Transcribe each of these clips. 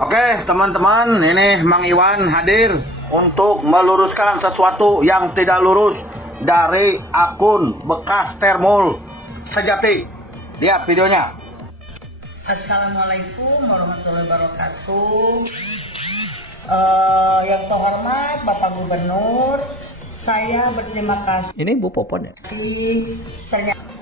Oke teman-teman, ini Mang Iwan hadir untuk meluruskan sesuatu yang tidak lurus dari akun bekas Termul Sejati. Lihat videonya. Assalamualaikum warahmatullahi wabarakatuh. Yang terhormat Bapak Gubernur, saya berterima kasih. Ini Bu Popon ya? Ternyata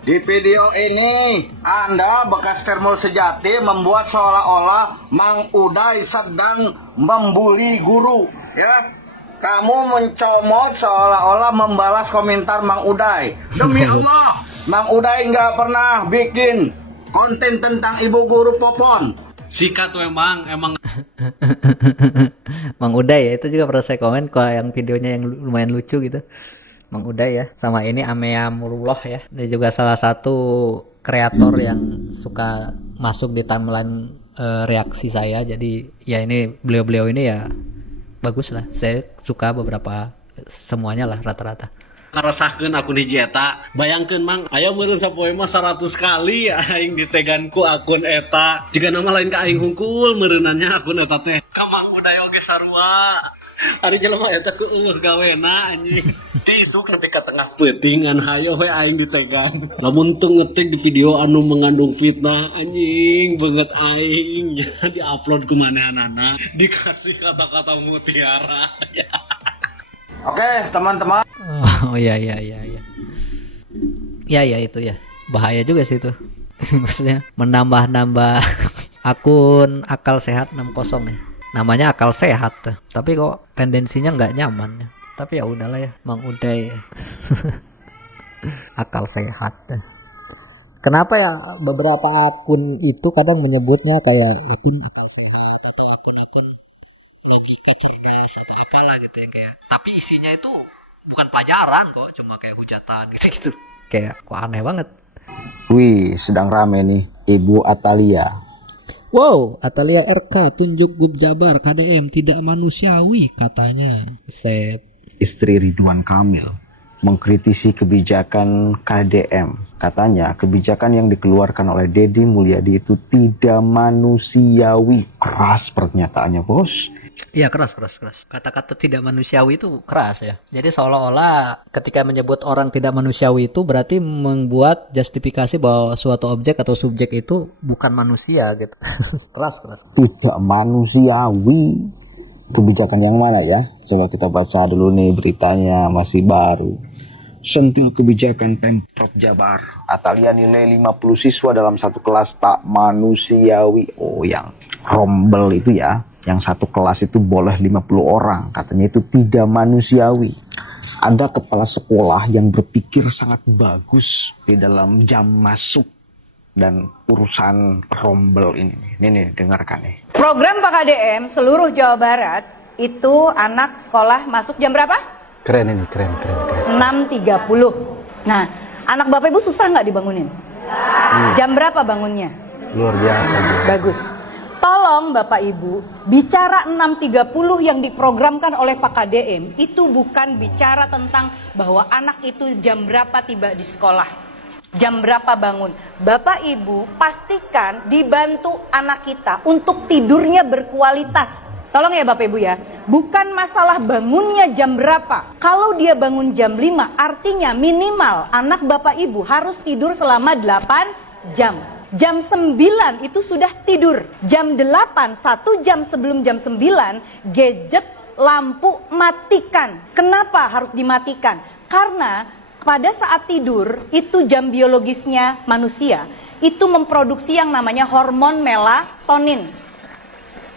Di video ini, Anda bekas Termul Sejati membuat seolah-olah Mang Uday sedang membuli guru, ya. Kamu mencomot seolah-olah membalas komentar Mang Uday. Demi Allah, Mang Uday nggak pernah bikin konten tentang Ibu Guru Popon. Sikat emang Mang Uday ya, itu juga pernah saya komen kok yang videonya yang lumayan lucu gitu. Mang Uday ya, sama ini Amea Murullah ya. Dia juga salah satu kreator yang suka masuk di timeline reaksi saya. Jadi ya ini beliau-beliau ini ya bagus lah. Saya suka beberapa, semuanya lah rata-rata. ngarasakeun akun hiji eta. Bayangkeun Mang, aya meureun sapoe mah 100 kali aing diteganku akun eta. Jika nama lain ka aing hungkul meureunannya akun eta teh. Ka Mang Uday oge sarua. Ari jelema eta ku gawena anjing. Tisuk nepi ka tengah peuting ngan hayo we aing ditegang. Lamun teu ngetik di video anu mengandung fitnah anjing banget aing di-upload ku manehanana dikasih kata-kata mutiara. Oke teman-teman. Oh iya. Ya itu ya. Bahaya juga sih itu. Maksudnya menambah-nambah akun akal sehat 60 ya. Namanya akal sehat tuh. Tapi kok tendensinya nggak nyaman ya. Tapi ya udahlah ya, Mang Uday ya. Akal sehat tuh. Kenapa ya beberapa akun itu kadang menyebutnya kayak akun akal sehat atau akun-akun logika cerdas atau apalah gitu ya, kayak tapi isinya itu bukan pelajaran kok, cuma kayak hujatan gitu. Kayak kok aneh banget. Wih, sedang rame nih Ibu Atalia. Wow, Atalia RK tunjuk Gub Jabar KDM tidak manusiawi katanya. Set. Istri Ridwan Kamil mengkritisi kebijakan KDM. Katanya kebijakan yang dikeluarkan oleh Deddy Mulyadi itu tidak manusiawi. Keras pernyataannya, bos. Iya, keras. Kata-kata tidak manusiawi itu keras ya. Jadi seolah-olah ketika menyebut orang tidak manusiawi itu berarti membuat justifikasi bahwa suatu objek atau subjek itu bukan manusia gitu. Keras. Tidak manusiawi. Kebijakan yang mana ya? Coba kita baca dulu nih beritanya, masih baru. Sentil kebijakan Pemprov Jabar. Atalia nilai 50 siswa dalam satu kelas tak manusiawi. Oh, yang rombel itu ya. Yang satu kelas itu boleh 50 orang. Katanya itu tidak manusiawi. Ada kepala sekolah yang berpikir sangat bagus di dalam jam masuk dan urusan rombel ini. Nih, dengarkan nih. program Pak KDM seluruh Jawa Barat itu anak sekolah masuk jam berapa? Keren ini, keren. 6.30. Nah, anak Bapak Ibu susah nggak dibangunin? Jam berapa bangunnya? Luar biasa. Bagus. Tolong Bapak Ibu, bicara 6.30 yang diprogramkan oleh Pak KDM itu bukan bicara tentang bahwa anak itu jam berapa tiba di sekolah, jam berapa bangun. Bapak Ibu pastikan dibantu anak kita untuk tidurnya berkualitas. Tolong ya Bapak Ibu ya, bukan masalah bangunnya jam berapa. Kalau dia bangun jam 5, artinya minimal anak Bapak Ibu harus tidur selama 8 jam. Jam 9 itu sudah tidur. Jam 8, 1 jam sebelum jam 9, gadget, lampu matikan. Kenapa harus dimatikan? Karena pada saat tidur, itu jam biologisnya manusia. Itu memproduksi yang namanya hormon melatonin.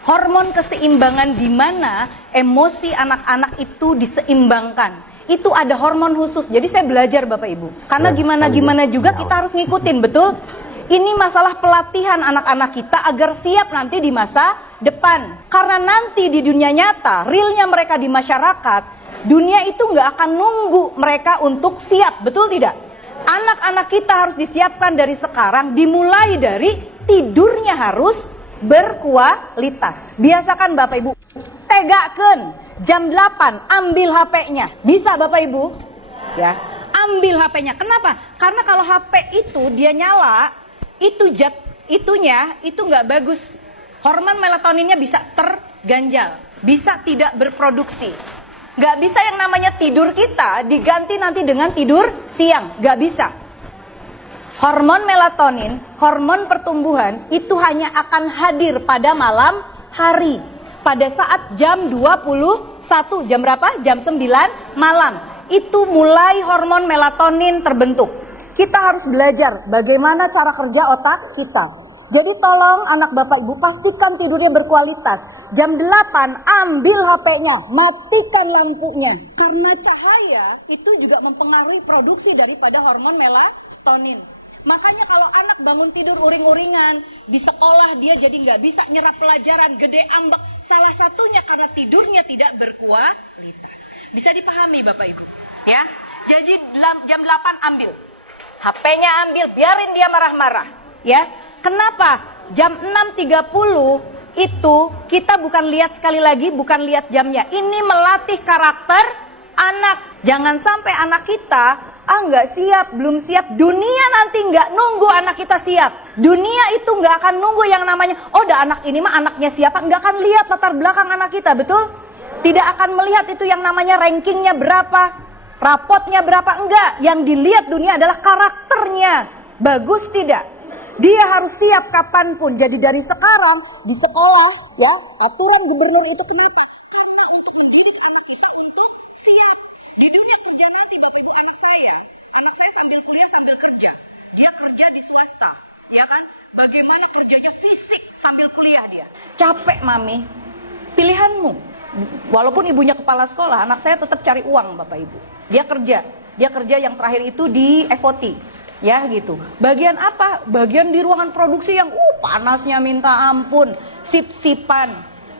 Hormon keseimbangan di mana emosi anak-anak itu diseimbangkan. Itu ada hormon khusus. Jadi saya belajar Bapak Ibu. Karena gimana juga kita harus ngikutin, betul? Ini masalah pelatihan anak-anak kita agar siap nanti di masa depan. Karena nanti di dunia nyata, realnya mereka di masyarakat, dunia itu nggak akan nunggu mereka untuk siap, betul tidak? Anak-anak kita harus disiapkan dari sekarang, dimulai dari tidurnya harus berkualitas. Biasakan Bapak Ibu, tegakan jam 8 ambil HP-nya. Bisa Bapak Ibu? Ya, ambil HP-nya. Kenapa? Karena kalau HP itu dia nyala, itunya itu nggak bagus. Hormon melatoninnya bisa terganjal, bisa tidak berproduksi. Nggak bisa yang namanya tidur kita diganti nanti dengan tidur siang, nggak bisa. Hormon melatonin, hormon pertumbuhan itu hanya akan hadir pada malam hari. Pada saat jam 21, jam berapa? Jam 9 malam. Itu mulai hormon melatonin terbentuk. Kita harus belajar bagaimana cara kerja otak kita. Jadi tolong anak bapak ibu pastikan tidurnya berkualitas. Jam 8 ambil HP-nya, matikan lampunya. Karena cahaya itu juga mempengaruhi produksi daripada hormon melatonin. Makanya kalau anak bangun tidur uring-uringan, di sekolah dia jadi nggak bisa nyerap pelajaran, gede ambek. Salah satunya karena tidurnya tidak berkualitas. Bisa dipahami Bapak Ibu, ya. Jadi jam 8 ambil. HP-nya ambil, biarin dia marah-marah, ya. Kenapa? Jam 6.30 itu kita bukan lihat sekali lagi, bukan lihat jamnya. Ini melatih karakter anak. Jangan sampai anak kita nggak siap, belum siap. Dunia nanti nggak nunggu anak kita siap. Dunia itu nggak akan nunggu yang namanya, oh dah anak ini mah anaknya siapa. Nggak akan lihat latar belakang anak kita, betul? Tidak akan melihat itu yang namanya rankingnya berapa, rapotnya berapa. Enggak, yang dilihat dunia adalah karakternya. Bagus tidak? Dia harus siap kapanpun. Jadi dari sekarang di sekolah, ya, aturan gubernur itu kenapa? Karena untuk mendidik anak kita untuk siap. Di dunia kerja nanti Bapak Ibu, anak saya sambil kuliah sambil kerja. Dia kerja di swasta, ya kan? Bagaimana kerjanya fisik sambil kuliah dia. Capek mami, pilihanmu. Walaupun ibunya kepala sekolah, anak saya tetap cari uang Bapak Ibu. Dia kerja yang terakhir itu di FOT. Ya gitu. Bagian apa? Bagian di ruangan produksi yang panasnya minta ampun, sip-sipan.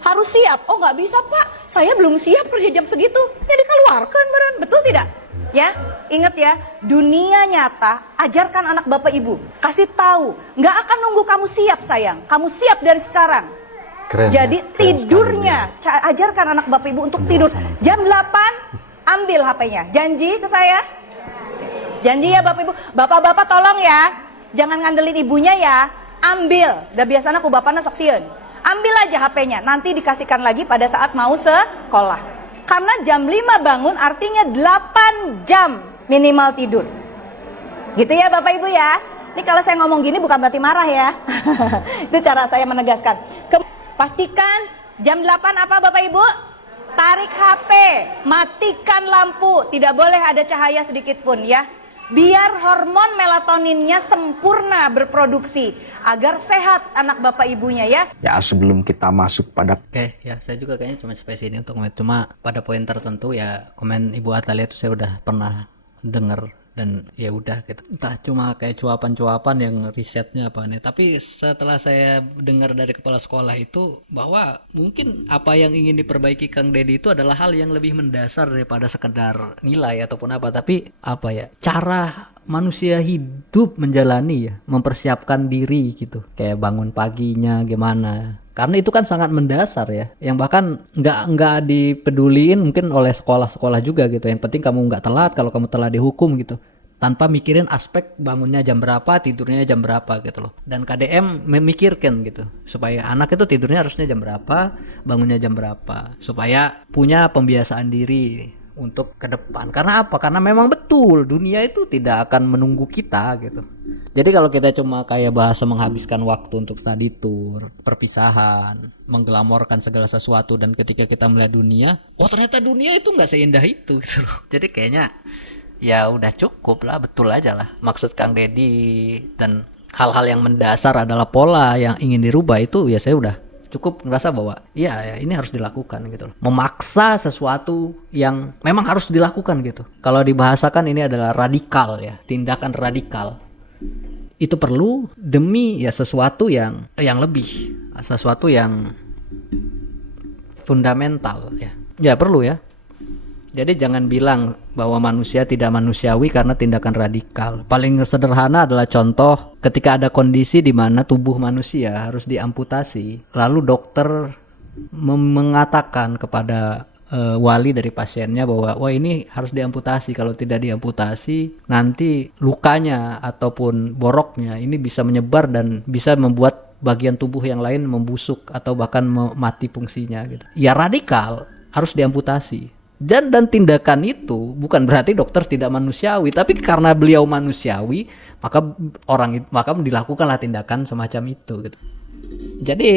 Harus siap. Oh nggak bisa Pak, saya belum siap kerja jam segitu. Ya dikeluarkan beran, betul tidak? Ya, ingat ya, dunia nyata, ajarkan anak bapak ibu. Kasih tahu, nggak akan nunggu kamu siap sayang. Kamu siap dari sekarang. Keren, jadi keren tidurnya, ajarkan anak bapak ibu untuk tidur. Jam 8, ambil HP-nya. Janji ke saya? Janji ya bapak ibu. Bapak-bapak tolong ya, jangan ngandelin ibunya ya. Ambil, udah biasanya aku bapaknya sok sieun. Ambil aja HP-nya, nanti dikasihkan lagi pada saat mau sekolah. Karena jam 5 bangun artinya 8 jam minimal tidur. Gitu ya Bapak Ibu ya. Ini kalau saya ngomong gini bukan berarti marah ya. Itu cara saya menegaskan. Pastikan jam 8 apa Bapak Ibu? Tarik HP, matikan lampu, tidak boleh ada cahaya sedikit pun ya. Biar hormon melatoninnya sempurna berproduksi agar sehat anak bapak ibunya ya. Ya sebelum kita masuk pada Oke, ya saya juga kayaknya cuma sampai sini untuk komen. Cuma pada poin tertentu ya komen Ibu Atalia itu saya udah pernah denger dan ya udah gitu. Entah cuma kayak cuapan-cuapan yang risetnya apa nih. Tapi setelah saya dengar dari kepala sekolah itu bahwa mungkin apa yang ingin diperbaiki Kang Deddy itu adalah hal yang lebih mendasar daripada sekedar nilai ataupun apa. Tapi apa ya? Cara manusia hidup menjalani ya, mempersiapkan diri gitu. Kayak bangun paginya gimana. Karena itu kan sangat mendasar ya, yang bahkan nggak dipeduliin mungkin oleh sekolah-sekolah juga gitu. Yang penting kamu nggak telat, kalau kamu telat dihukum gitu. Tanpa mikirin aspek bangunnya jam berapa, tidurnya jam berapa gitu loh. Dan KDM memikirkan gitu, supaya anak itu tidurnya harusnya jam berapa, bangunnya jam berapa. Supaya punya pembiasaan diri untuk ke depan. Karena apa? Karena memang betul dunia itu tidak akan menunggu kita gitu. Jadi kalau kita cuma kayak bahasa menghabiskan waktu untuk study tour, perpisahan, mengglamorkan segala sesuatu, dan ketika kita melihat dunia, oh ternyata dunia itu nggak seindah itu gitu loh. Jadi kayaknya ya udah cukup lah, betul aja lah maksud Kang Deddy, dan hal-hal yang mendasar adalah pola yang ingin dirubah itu ya saya udah cukup ngerasa bahwa ya ini harus dilakukan gitu loh. Memaksa sesuatu yang memang harus dilakukan gitu. Kalau dibahasakan ini adalah radikal ya, tindakan radikal. Itu perlu demi ya sesuatu yang lebih, sesuatu yang fundamental ya. Ya perlu ya. Jadi jangan bilang bahwa manusia tidak manusiawi karena tindakan radikal. Paling sederhana adalah contoh ketika ada kondisi di mana tubuh manusia harus diamputasi. Lalu dokter mengatakan kepada wali dari pasiennya bahwa wah ini harus diamputasi. Kalau tidak diamputasi nanti lukanya ataupun boroknya ini bisa menyebar dan bisa membuat bagian tubuh yang lain membusuk atau bahkan mati fungsinya gitu. Ya radikal, harus diamputasi. Dan tindakan itu bukan berarti dokter tidak manusiawi, tapi karena beliau manusiawi, maka dilakukanlah tindakan semacam itu gitu. Jadi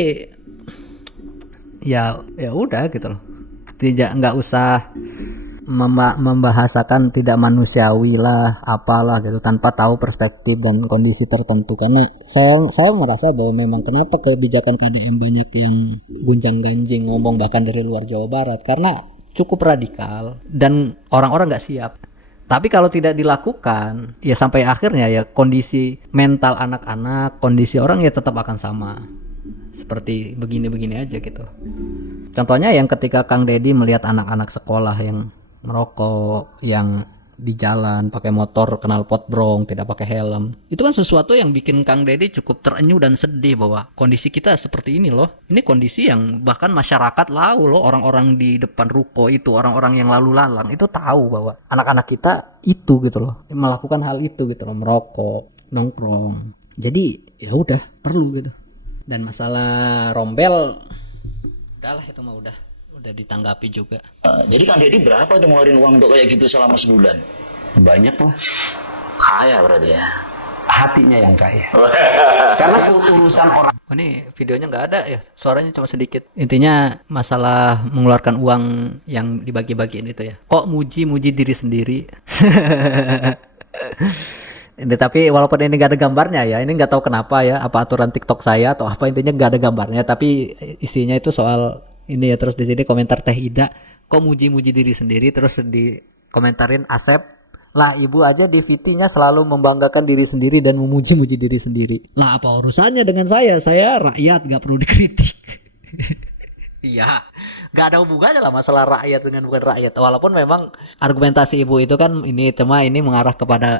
ya udah gitu loh. Nggak usah membahasakan tidak manusiawi lah apalah gitu tanpa tahu perspektif dan kondisi tertentu, karena saya merasa bahwa memang kenapa kebijakan KDM banyak yang gunjang-ganjing ngomong bahkan dari luar Jawa Barat, karena cukup radikal dan orang-orang nggak siap. Tapi kalau tidak dilakukan ya sampai akhirnya ya kondisi mental anak-anak, kondisi orang ya tetap akan sama seperti begini-begini aja gitu. Contohnya yang ketika Kang Deddy melihat anak-anak sekolah yang merokok, yang di jalan pakai motor knalpot brong, tidak pakai helm, itu kan sesuatu yang bikin Kang Deddy cukup terenyuh dan sedih bahwa kondisi kita seperti ini loh. Ini kondisi yang bahkan masyarakat tahu loh, orang-orang di depan ruko itu, orang-orang yang lalu lalang itu tahu bahwa anak-anak kita itu gitu loh melakukan hal itu gitu loh, merokok, nongkrong. Jadi ya udah perlu gitu. Dan masalah rombel udahlah, itu mah udah ditanggapi juga. Jadi Kang Deddy berapa itu ngeluarin uang untuk kayak gitu selama sebulan? Banyak lah. Kaya berarti ya. Hatinya yang kaya. Karena urusan orang. Oh, ini videonya nggak ada ya, suaranya cuma sedikit. Intinya masalah mengeluarkan uang yang dibagi-bagiin itu ya. Kok muji diri sendiri? Ini tapi walaupun ini gak ada gambarnya ya, ini nggak tahu kenapa ya, apa aturan TikTok saya atau apa, intinya nggak ada gambarnya, tapi isinya itu soal ini ya. Terus di sini komentar Teh Ida, kok muji diri sendiri, terus dikomentarin Asep, lah ibu aja di VT-nya selalu membanggakan diri sendiri dan memuji-muji diri sendiri. Lah apa urusannya dengan saya rakyat, gak perlu dikritik. Iya, gak ada hubungannya lah masalah rakyat dengan bukan rakyat. Walaupun memang argumentasi ibu itu kan ini mengarah kepada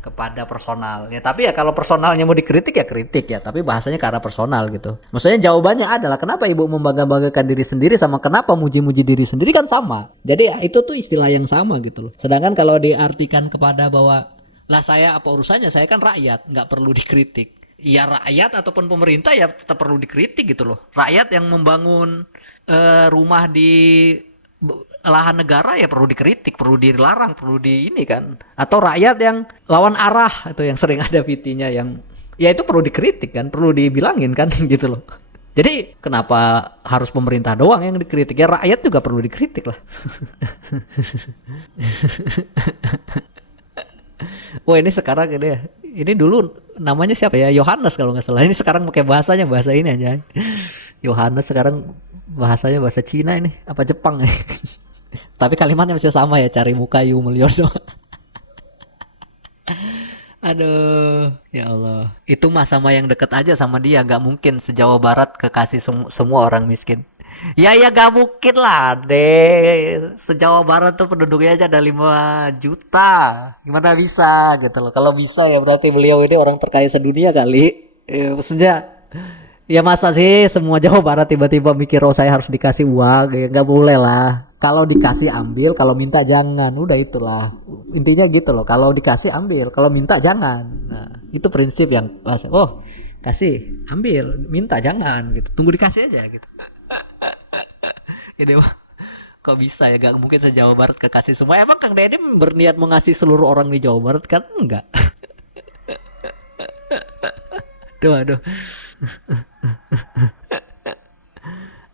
kepada personal ya. Tapi ya kalau personalnya mau dikritik ya kritik ya, tapi bahasanya ke arah personal gitu. Maksudnya jawabannya adalah kenapa ibu membanggakan diri sendiri sama kenapa muji-muji diri sendiri kan sama. Jadi ya, itu tuh istilah yang sama gitu loh. Sedangkan kalau diartikan kepada bahwa lah saya apa urusannya, saya kan rakyat, nggak perlu dikritik. Ya rakyat ataupun pemerintah ya tetap perlu dikritik gitu loh. Rakyat yang membangun rumah di lahan negara ya perlu dikritik, perlu dilarang, perlu di ini kan. Atau rakyat yang lawan arah itu yang sering ada VT-nya yang ya itu perlu dikritik kan, perlu dibilangin kan gitu loh. Jadi kenapa harus pemerintah doang yang dikritik? Ya rakyat juga perlu dikritik lah. Wah ini sekarang ini ya. Ini dulu namanya siapa ya? Yohanes kalau nggak salah. Ini sekarang pakai bahasa ini aja. Yohanes sekarang bahasanya bahasa Cina ini, apa Jepang ya? Tapi kalimatnya masih sama ya, cari muka Yu Mulyono. Aduh, ya Allah. Itu mah sama yang deket aja sama dia, gak mungkin se-Jawa Barat kekasih semua orang miskin. Ya gak mungkin lah deh. Se-Jawa Barat tuh penduduknya aja ada 5 juta. Gimana bisa gitu loh. Kalau bisa ya berarti beliau ini orang terkaya sedunia kali. Maksudnya ya masa sih semua Jawa Barat tiba-tiba mikir oh saya harus dikasih uang, ya gak boleh lah. Kalau dikasih ambil, kalau minta jangan. Udah itulah. Intinya gitu loh. Kalau dikasih ambil, kalau minta jangan. Nah, itu prinsip yang oh, kasih, ambil, minta jangan gitu. Tunggu dikasih aja gitu. Ini mah kok bisa ya, gak mungkin se-Jawa Barat kekasih semua. Emang Kang Deddy berniat mengasih seluruh orang di Jawa Barat kan? Enggak. Aduh.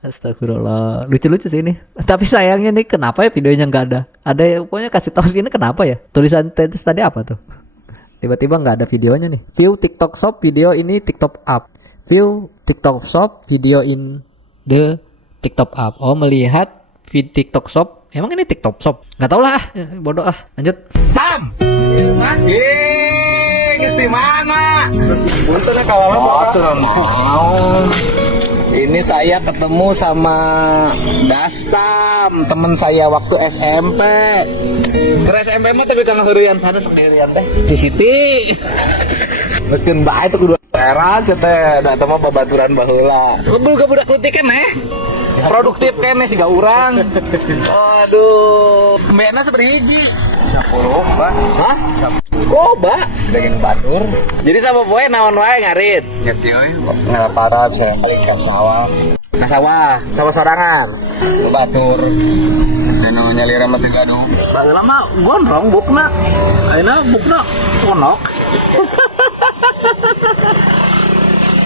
Astagfirullah, lucu-lucu sih ini. Tapi sayangnya nih kenapa ya videonya nggak ada? Ada ya, pokoknya kasih tahu sini kenapa ya? Tulisan tadi apa tuh? Tiba-tiba nggak ada videonya nih. View TikTok Shop video ini TikTok up. View TikTok Shop video in the TikTok up. Oh melihat feed TikTok Shop. Emang ini TikTok Shop? Nggak tahu lah. Bodoh ah. Lanjut. Tam. Di mana? Untungnya kalau mau. Ini saya ketemu sama Dastam, temen saya waktu SMP. Ke SMP mah tapi kang heureun sana sendirian teh. Di Siti. Meskeun bae itu kudu era teh, da teh mah babaturan baheula. Boga budak leutik keneh. Produktif keneh siga urang. Aduh, kembena sabari hiji? 10, Pak. Hah? Oh, Mbak. Dengan batur. Jadi sama poe naon wae ngarit. Ngerti we. Ngapara bisa paling ka sawah. Ka sawah, sawah sorangan. Batur. Anu nyalira mah teu gaduh. Baheula mah gondrong bukna. Ayeuna bukna ponok.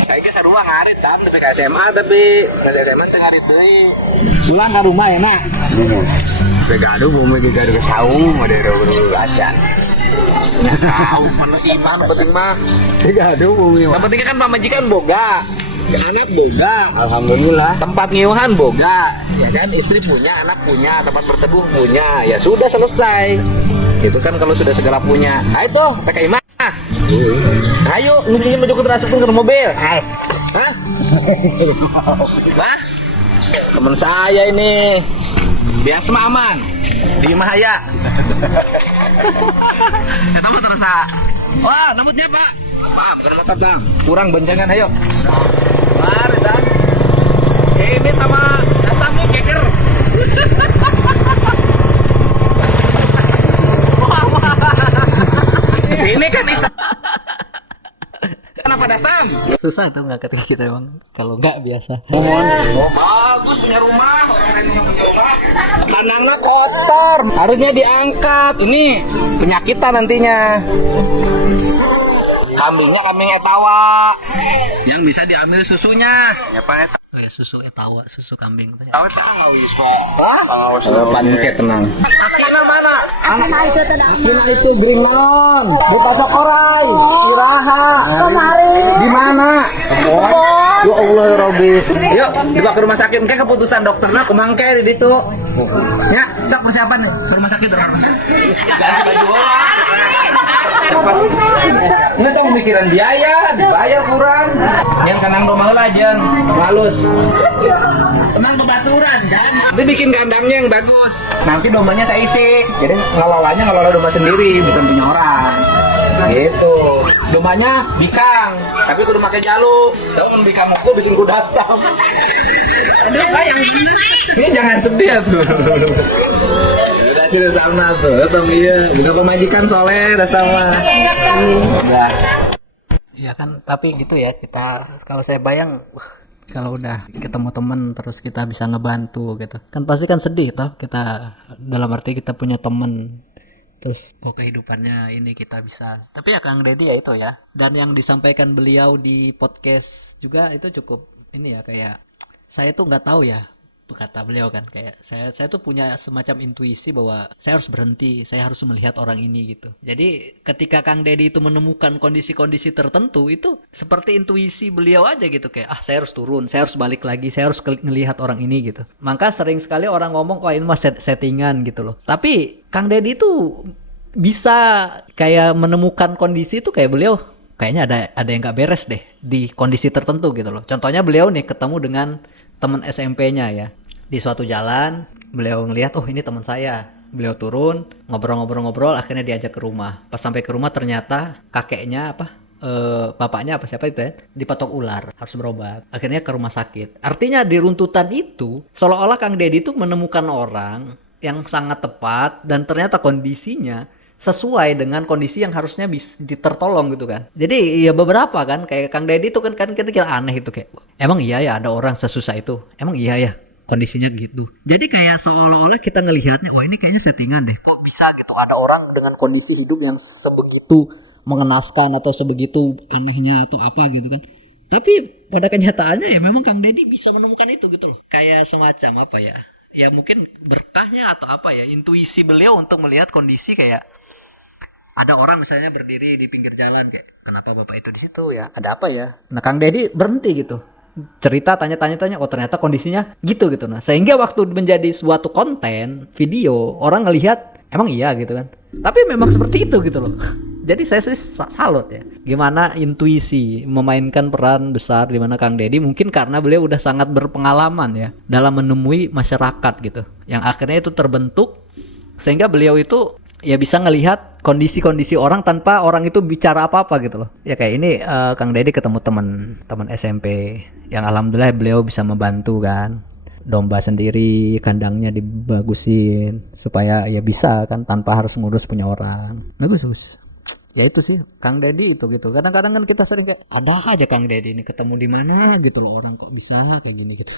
Kayaknya sarua ngarit dan tapi ke SMA tapi ke SMA teu ngarit deui. Pulang ka rumah enak. Teu gaduh bumi ge gaduh saung mah deuro acan. Ya saung penuh iman penting mah. Teu gaduh bumi mah. Yang penting kan pamajikan boga. Anak boga, alhamdulillah. Tempat ngiuhan boga, ya kan, istri punya, anak punya, tempat berteduh punya, ya sudah selesai. Itu kan kalau sudah segala punya. Ayo tuh, PKI mah. Ayo, mesti menuju ke transfer ke mobil. Hah? Bah? Teman saya ini biasa mah aman di Mahaya. Kita mah terasa. Wah, namanya Pak. Pak, bukan motor dong. Kurang boncengan, ayo. Mari dah. Ini sama datangnya keker. Ini kan kenapa dasam? Susah tuh nggak ketika kita emang kalau nggak biasa. Oh bagus punya rumah, orang lain yang punya rumah. Anaknya kotor, harusnya diangkat. Ini penyakitan nantinya. Kambingnya kambing etawa yang bisa diambil susunya. Ya Pak. Oh ya, susu etawa, susu kambing. Tahu tak ngawis kok. Hah? Panke tenang. Akina mana? Akina itu green non. Di pasok orai. Iraha. Kemari. Di mana? Ya Allah ya Robbi. Yuk, dibawa ke rumah sakit. Kayak keputusan dokternya kumangke di situ. Ya, sok persiapan nih ke rumah sakit terus. Ganti baju orang. Ini tuh pemikiran biaya, dibayar kurang. Yang kanang domang lah jan, halus. Tenang kebaturan kan. Nanti bikin kandangnya yang bagus. Nanti domanya saya isi. Jadi ngelola domba sendiri, bukan punya orang. Gitu. Domanya bikang, tapi kudu pakai jaluk. Tahu mun bikang muku bisin kuda stam. Aduh, yang bener. Ini jangan sedih tuh. Udah sih sama tuh, tong iya. Bukan pemajikan soleh, udah sama. Udah. Ya kan, tapi gitu ya kita kalau saya bayang, kalau udah ketemu temen terus kita bisa ngebantu gitu, kan pasti kan sedih toh kita, dalam arti kita punya temen terus kok kehidupannya ini kita bisa. Tapi ya Kang Deddy ya itu ya, dan yang disampaikan beliau di podcast juga itu cukup ini ya, kayak saya tuh nggak tahu ya, kata beliau kan, kayak saya tuh punya semacam intuisi bahwa saya harus berhenti, saya harus melihat orang ini gitu. Jadi ketika Kang Deddy itu menemukan kondisi-kondisi tertentu, itu seperti intuisi beliau aja gitu, kayak saya harus turun, saya harus balik lagi, saya harus ngelihat orang ini gitu. Maka sering sekali orang ngomong wah ini mah settingan gitu loh. Tapi Kang Deddy itu bisa kayak menemukan kondisi itu, kayak beliau kayaknya ada yang nggak beres deh di kondisi tertentu gitu loh. Contohnya beliau nih ketemu dengan teman SMP-nya ya, di suatu jalan beliau ngelihat oh ini teman saya, beliau turun ngobrol-ngobrol, akhirnya diajak ke rumah. Pas sampai ke rumah ternyata kakeknya bapaknya siapa itu ya, dipatok ular, harus berobat, akhirnya ke rumah sakit. Artinya di runtutan itu seolah-olah Kang Deddy itu menemukan orang yang sangat tepat dan ternyata kondisinya sesuai dengan kondisi yang harusnya bisa ditertolong gitu kan. Jadi ya beberapa kan kayak Kang Deddy itu kan kita kira aneh itu, kayak emang iya ya ada orang sesusah itu, emang iya ya kondisinya gitu. Jadi kayak seolah-olah kita ngelihatnya wah ini kayaknya settingan deh, kok bisa gitu ada orang dengan kondisi hidup yang sebegitu mengenaskan atau sebegitu anehnya atau apa gitu kan. Tapi pada kenyataannya ya memang Kang Deddy bisa menemukan itu gitu loh, kayak semacam apa ya, ya mungkin berkahnya atau apa ya, intuisi beliau untuk melihat kondisi kayak ada orang misalnya berdiri di pinggir jalan, kayak kenapa bapak itu di situ ya, ada apa ya. Nah Kang Deddy berhenti gitu, cerita tanya oh ternyata kondisinya gitu. Nah sehingga waktu menjadi suatu konten video orang ngelihat emang iya gitu kan. Tapi memang seperti itu gitu loh. Jadi saya sih salut ya, gimana intuisi memainkan peran besar di mana Kang Deddy, mungkin karena beliau udah sangat berpengalaman ya dalam menemui masyarakat gitu, yang akhirnya itu terbentuk sehingga beliau itu ya bisa ngelihat kondisi-kondisi orang tanpa orang itu bicara apa-apa gitu loh. Ya kayak ini Kang Deddy ketemu teman SMP yang alhamdulillah beliau bisa membantu kan. Domba sendiri, kandangnya dibagusin supaya ya bisa kan tanpa harus ngurus punya orang. Bagus. ya itu sih Kang Deddy itu gitu. Kadang-kadang kan kita sering kayak ada aja Kang Deddy ini ketemu di mana gitu loh, orang kok bisa kayak gini gitu.